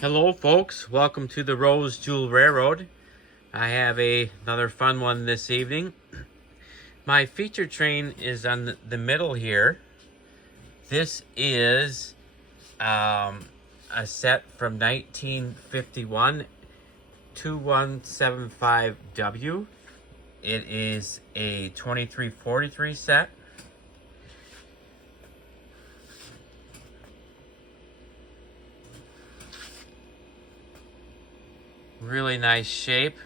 Hello folks, welcome to the Rose Jewel Railroad. I have another fun one this evening. My feature train is on the middle here. This is a set from 1951, 2175W. It is a 2343 set. Really nice shape.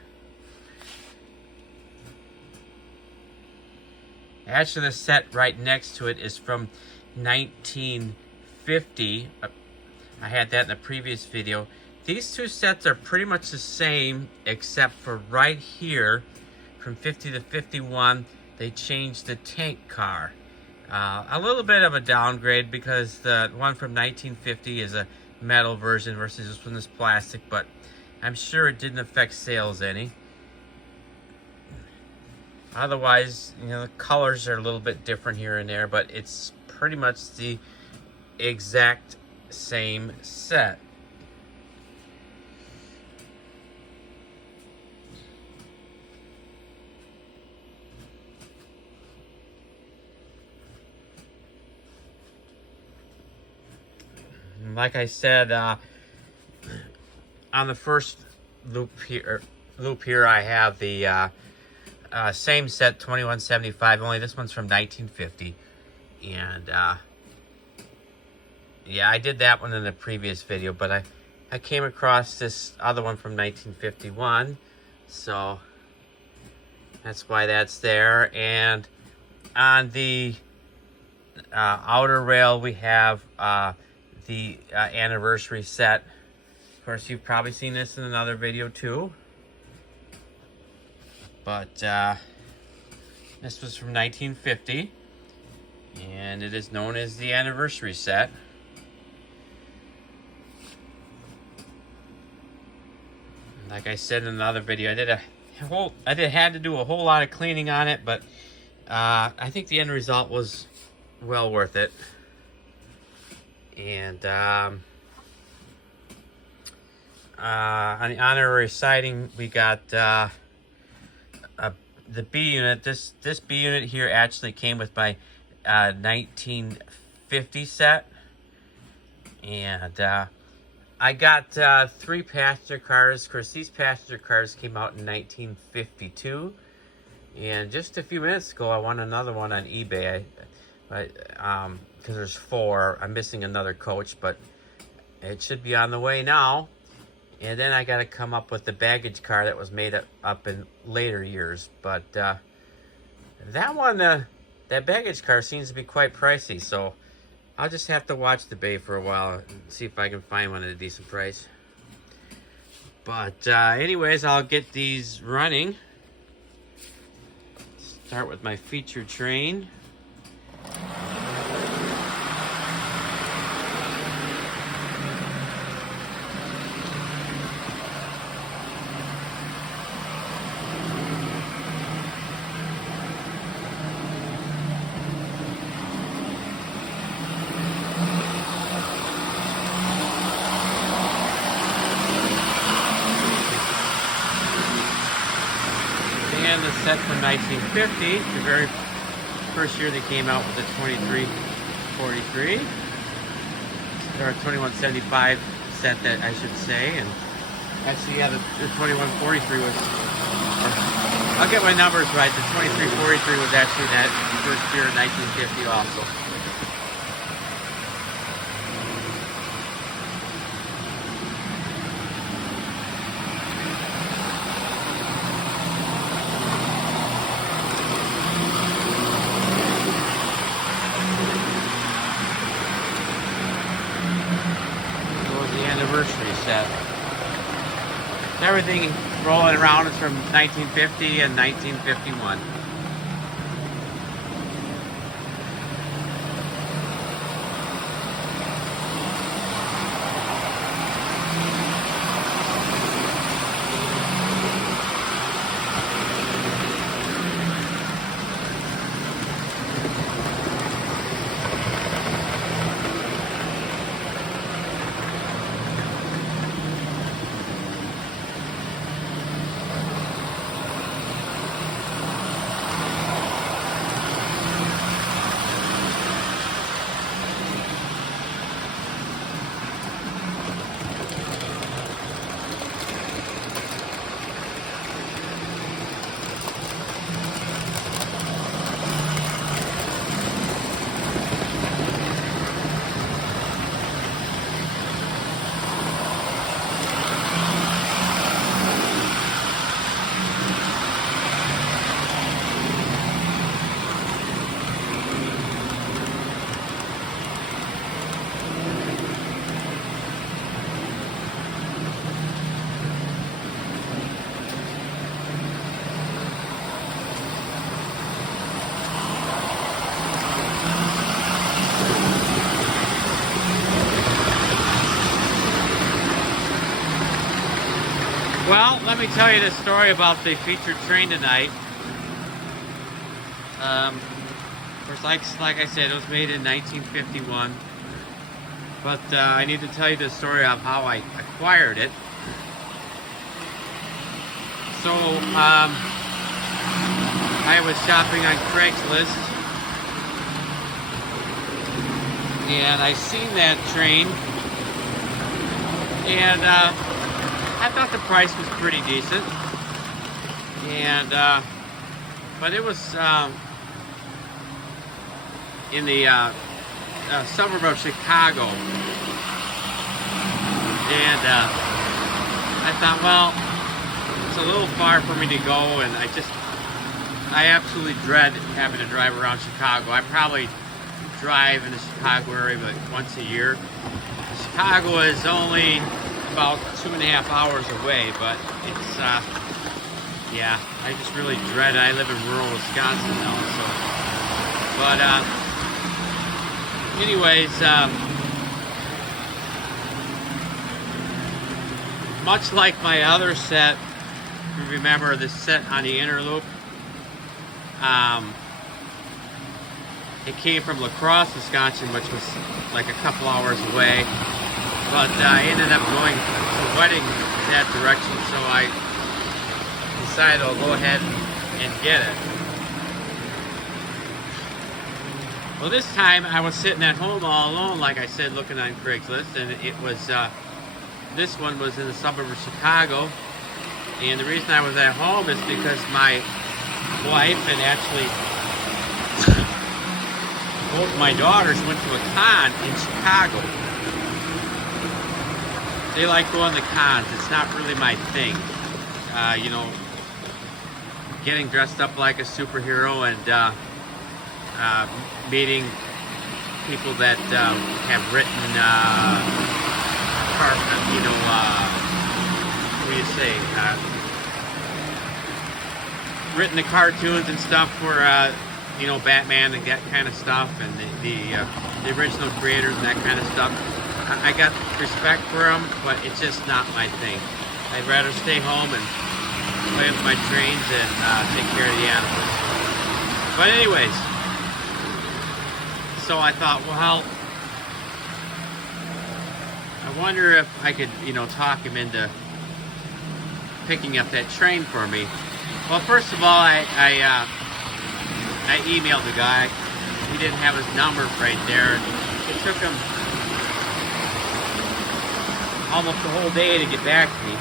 Actually, the set right next to it is from 1950. I had that in the previous video. These two sets are pretty much the same, except for right here, from 50 to 51, they changed the tank car. A little bit of a downgrade because the one from 1950 is a metal version versus this one is plastic, but I'm sure it didn't affect sales any. Otherwise, the colors are a little bit different here and there, but it's pretty much the exact same set. Like I said, on the first loop here, I have the same set, 2175. Only this one's from 1950, and yeah, I did that one in the previous video, but I came across this other one from 1951, so that's why that's there. And on the outer rail, we have the anniversary set. Of course, you've probably seen this in another video too. But this was from 1950. And it is known as the anniversary set. Like I said in another video, I had to do a whole lot of cleaning on it, but I think the end result was well worth it. And on the honorary siding, we got the B unit. This B unit here actually came with my 1950 set, and I got 3 passenger cars. Of course, these passenger cars came out in 1952, and just a few minutes ago, I won another one on eBay. Because there's 4. I'm missing another coach, but it should be on the way now. And then I got to come up with the baggage car that was made up in later years. But that one, that baggage car seems to be quite pricey. So I'll just have to watch the bay for a while and see if I can find one at a decent price. But anyways, I'll get these running. Start with my feature train. And the set from 1950, the very first year they came out with the 2343, or 2175 set, that I should say. And actually, yeah, the 2143 was, I'll get my numbers right, the 2343 was actually that first year in 1950 also. Anniversary set. Everything rolling around is from 1950 and 1951. Well, let me tell you the story about the featured train tonight. Of course, like I said, it was made in 1951. But I need to tell you the story of how I acquired it. So, I was shopping on Craigslist, and I seen that train, and I thought the price was pretty decent, and but it was in the suburb of Chicago, and I thought, well, it's a little far for me to go, and I absolutely dread having to drive around Chicago. I probably drive in the Chicago area but once a year. Chicago is only about 2.5 hours away, but it's yeah, I just really dread it. I live in rural Wisconsin now, so. But anyways, much like my other set, if you remember the set on the inner loop, it came from La Crosse, Wisconsin, which was like a couple hours away. But I ended up going to Wedding that direction, so I decided I'll go ahead and get it. Well, this time I was sitting at home all alone, like I said, looking on Craigslist, and it was this one was in the suburb of Chicago. And the reason I was at home is because my wife and actually both my daughters went to a con in Chicago. They like going to cons. It's not really my thing. You know, getting dressed up like a superhero and meeting people that have written, you know, what do you say? Written the cartoons and stuff for, you know, Batman and that kind of stuff, and the original creators and that kind of stuff. I got respect for them, but it's just not my thing. I'd rather stay home and play with my trains and take care of the animals. But anyways, so I thought, well, I wonder if I could, you know, talk him into picking up that train for me. Well, first of all, I emailed the guy. He didn't have his number right there. It took him almost the whole day to get back to me.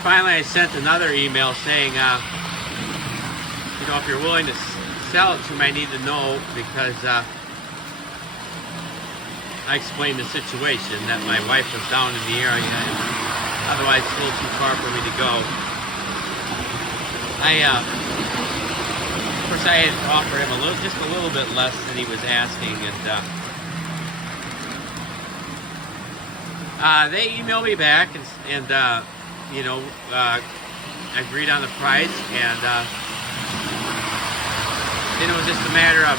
Finally, I sent another email saying, you know, if you're willing to sell it to me, I need to know, because I explained the situation, that my wife was down in the area, and otherwise it's a little too far for me to go. Of course, I had offered him just a little bit less than he was asking, and they emailed me back, and you know, agreed on the price, and then it was just a matter of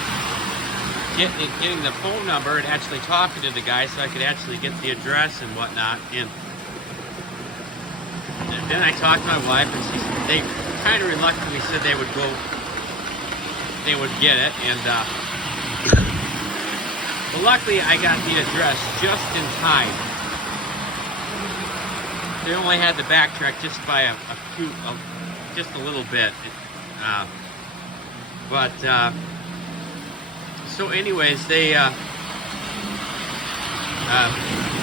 getting the phone number and actually talking to the guy, so I could actually get the address and whatnot. And then I talked to my wife, and they kind of reluctantly said they would get it, and well, luckily I got the address just in time. They only had to backtrack just by just a little bit, but so anyways, they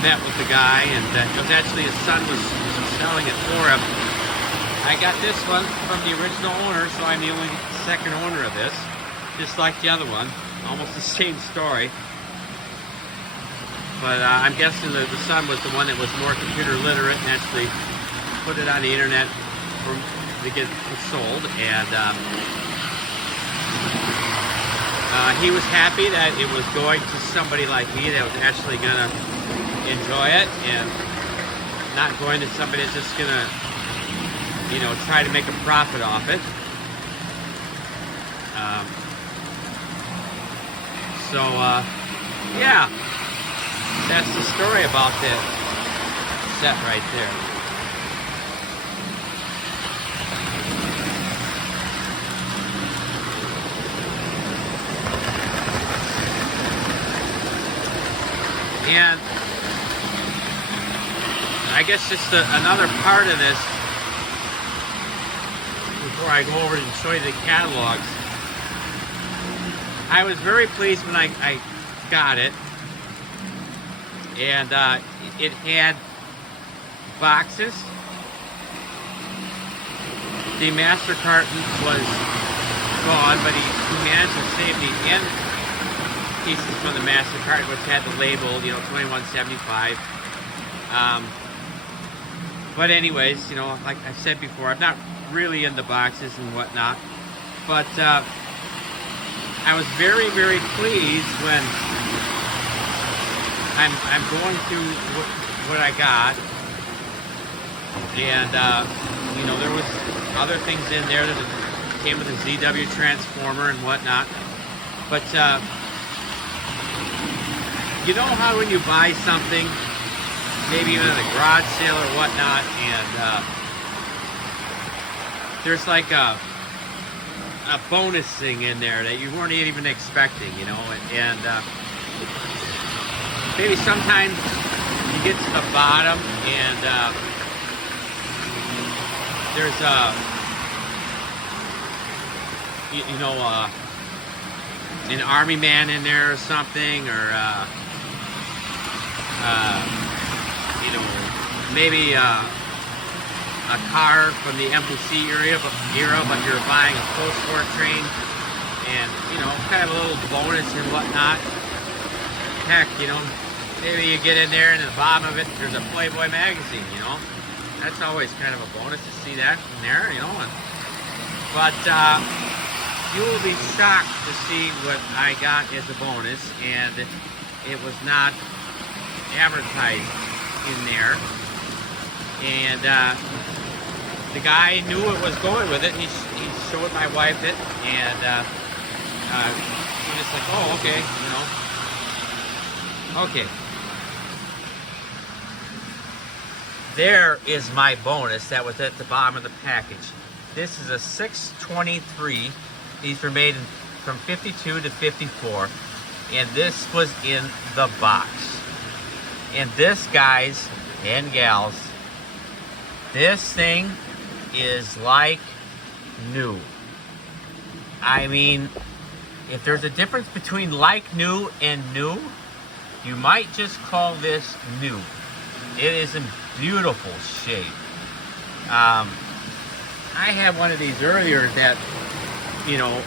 met with the guy, and it was actually his son was selling it for him. I got this one from the original owner, so I'm the only second owner of this, just like the other one, almost the same story. But I'm guessing that the son was the one that was more computer literate and actually put it on the internet to get it sold. And he was happy that it was going to somebody like me that was actually going to enjoy it, and not going to somebody that's just going to, you know, try to make a profit off it. Yeah. That's the story about set right there. And I guess just another part of this, before I go over and show you the catalogs, I was very pleased when I got it. And it had boxes. The master carton was gone, but he managed to save the end pieces from the master carton, which had the label, you know, 2175. But anyways, you know, like I said before, I'm not really into boxes and whatnot. But I was very, very pleased when I'm going through what I got, and you know, there was other things in there that came with a ZW transformer and whatnot. But you know how when you buy something, maybe even at a garage sale or whatnot, and there's like a bonus thing in there that you weren't even expecting, you know, and maybe sometimes you get to the bottom and there's you know, an army man in there or something, or you know, maybe a car from the MPC era, but you're buying a post-war train, and you know, kind of a little bonus and whatnot. Heck, you know, maybe you get in there and at the bottom of it there's a Playboy magazine, you know. That's always kind of a bonus to see that in there, you know. But you will be shocked to see what I got as a bonus, and it was not advertised in there. And the guy knew what was going with it. He showed my wife it, and she was just like, oh, okay, you know. Okay. There is my bonus that was at the bottom of the package. This is a 623. These were made from 52 to 54. And this was in the box. And this, guys and gals, this thing is like new. I mean, if there's a difference between like new and new, you might just call this new. It is in beautiful shape. I had one of these earlier that, you know,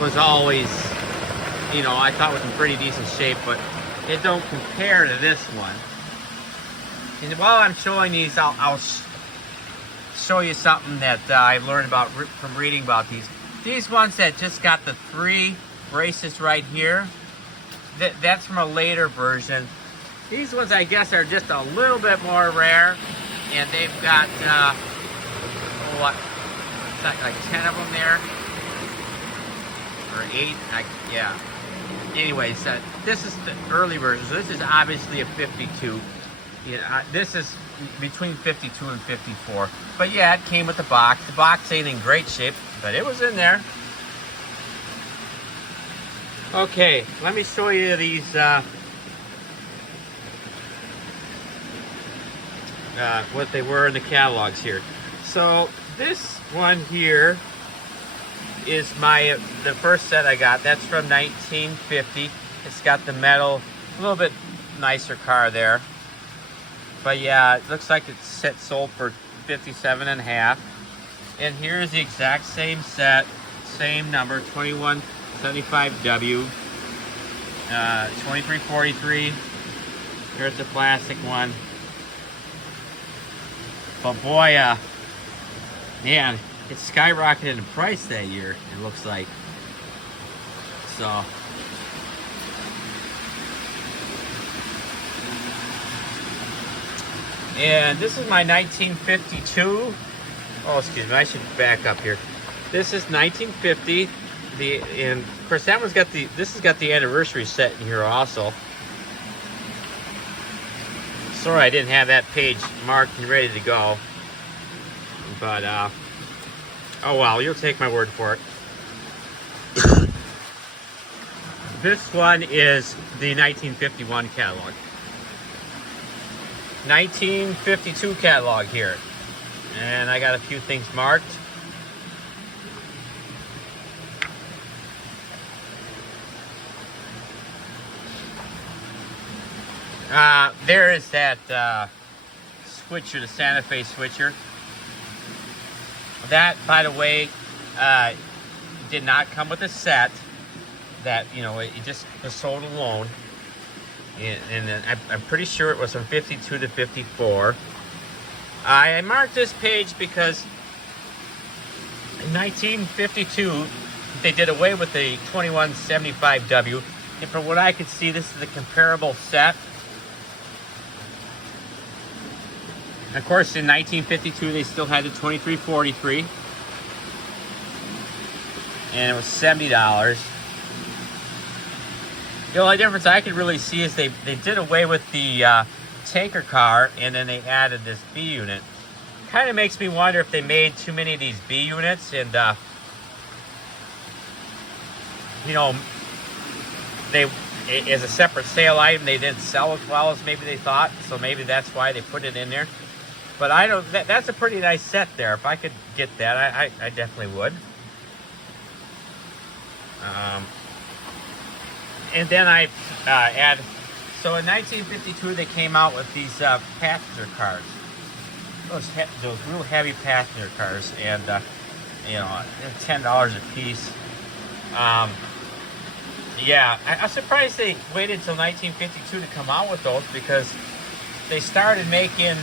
was always, you know, I thought was in pretty decent shape, but it don't compare to this one. And while I'm showing these, I'll show you something that I learned about from reading about these. These ones that just got the 3 braces right here, that's from a later version. These ones, I guess, are just a little bit more rare, and they've got what? It's like 10 of them there, or 8. Yeah. Anyways, this is the early version. So this is obviously a 52. Yeah, this is between 52 and 54. But yeah, it came with the box. The box ain't in great shape, but it was in there. Okay, let me show you these what they were in the catalogs here. So this one here is the first set I got. That's from 1950. It's got the metal, a little bit nicer car there. But yeah, it looks like it's sold for $57.50. And here's the exact same set, same number, 2175W, 2343. Here's the plastic one. But boy, man, it's skyrocketed in price that year, it looks like. So, and this is my 1952. Oh, excuse me, I should back up here. This is 1950. And of course that one's got this has got the anniversary set in here also. Sorry I didn't have that page marked and ready to go. But, oh well, you'll take my word for it. This one is the 1951 catalog. 1952 catalog here. And I got a few things marked. There is that switcher, the Santa Fe switcher. That, by the way, did not come with a set. That, you know, it just was sold alone. And then I'm pretty sure it was from 52 to 54. I marked this page because in 1952 they did away with the 2175W, and from what I could see, this is a comparable set. Of course, in 1952 they still had the 2343, and it was $70. The only difference I could really see is they did away with the tanker car, and then they added this B unit. Kind of makes me wonder if they made too many of these B units, and you know, they, as a separate sale item, they didn't sell as well as maybe they thought. So maybe that's why they put it in there. But I don't. That's a pretty nice set there. If I could get that, I definitely would. And then I add, so in 1952 they came out with these passenger cars, those real heavy passenger cars, and you know, $10 a piece. Yeah, I'm surprised they waited until 1952 to come out with those, because they started making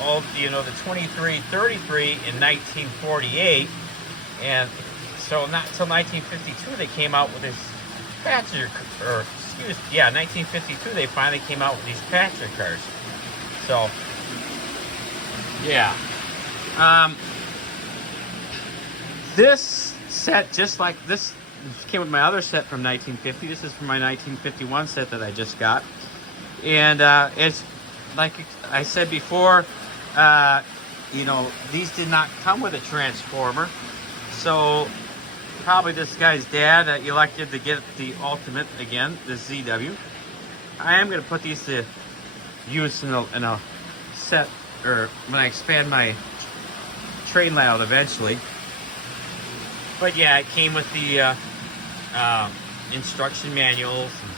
all, you know, the 2333 in 1948, and so not until 1952 they came out with this passenger, or excuse, yeah, 1952 they finally came out with these passenger cars. So, yeah. This set, just like this came with my other set from 1950. This is from my 1951 set that I just got. And it's like I said before, you know, these did not come with a transformer. So probably this guy's dad elected to get the ultimate again, the ZW. I am going to put these to use in a set, or when I expand my train layout eventually. But yeah, it came with the instruction manuals and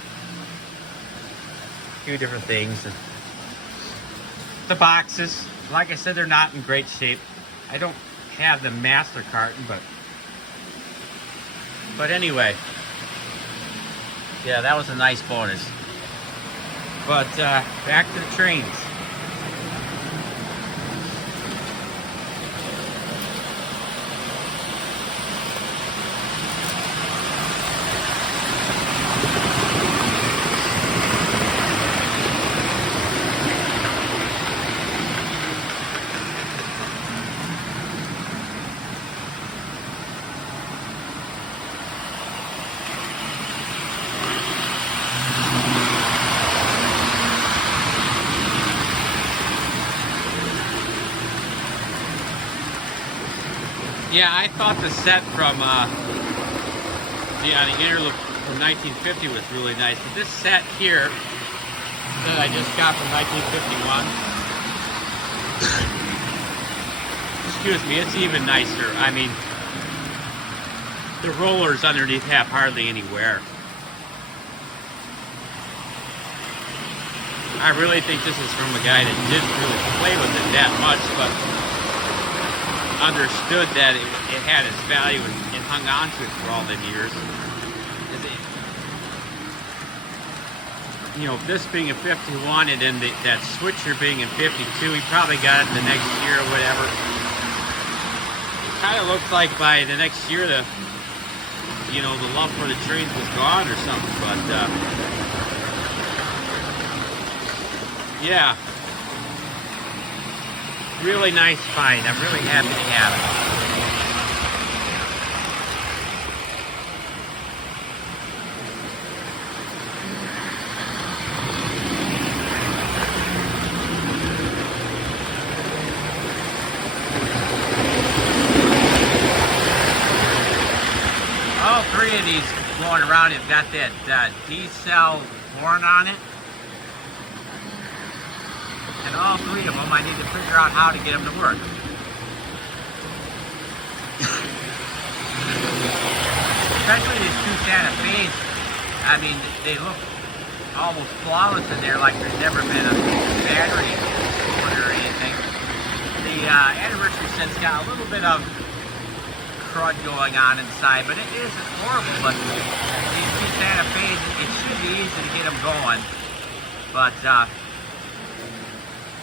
a few different things. And the boxes, like I said, they're not in great shape. I don't have the master carton, but anyway, yeah, that was a nice bonus. But back to the trains. Yeah, I thought the set from the interloop from 1950 was really nice, but this set here that I just got from 1951, excuse me, it's even nicer. I mean, the rollers underneath have hardly any wear. I really think this is from a guy that didn't really play with it that much, but understood that it had its value and hung on to it for all them years. You know, this being a 51 and then that switcher being in 52, he probably got it the next year or whatever. It kind of looked like by the next year the love for the trains was gone or something, but yeah. Really nice find. I'm really happy to have it. out have got that D-cell horn on it. And all three of them, I need to figure out how to get them to work. Especially these two Santa Fe's. I mean, they look almost flawless in there, like there's never been a battery or anything. The anniversary set's got a little bit of crud going on inside, but it isn't horrible. But these two Santa Fe's, it should be easy to get them going. But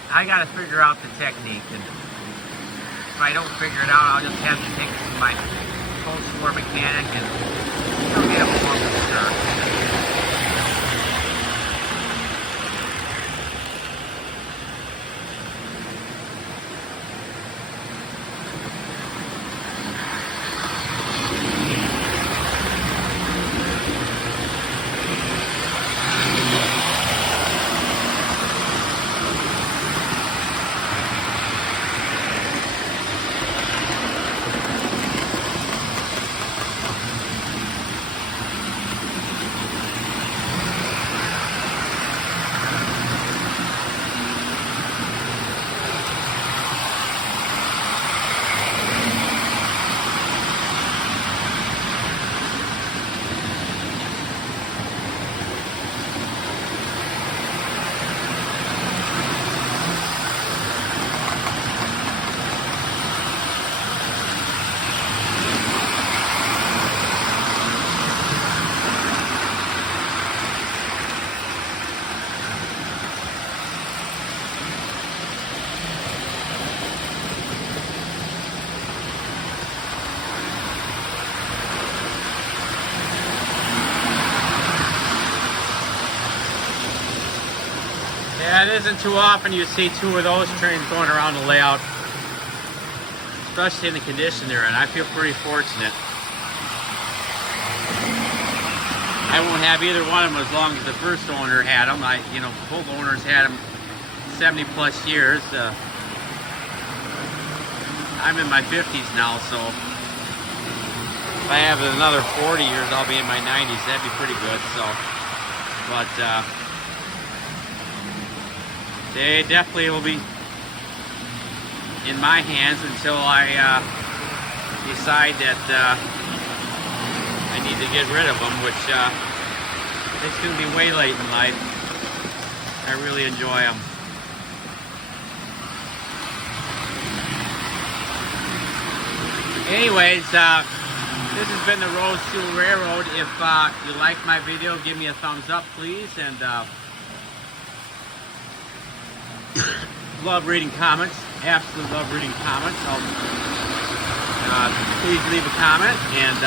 I got to figure out the technique, and if I don't figure it out, I'll just have to take it to my post-war mechanic and he'll get them going for sure. Yeah, it isn't too often you see two of those trains going around the layout, especially in the condition they're in. I feel pretty fortunate. I won't have either one of them as long as the first owner had them. Both owners had them 70 plus years. I'm in my 50s now, so if I have another 40 years, I'll be in my 90s. That'd be pretty good. But they definitely will be in my hands until I decide that I need to get rid of them, which it's going to be way late in life. I really enjoy them. Anyways, this has been the Rose Steel Railroad. If you like my video, give me a thumbs up, please, and love reading comments. Absolutely love reading comments. Please leave a comment and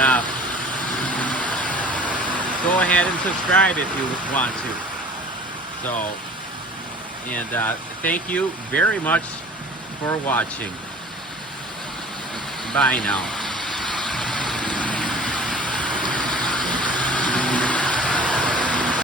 go ahead and subscribe if you want to. Thank you very much for watching. Bye now.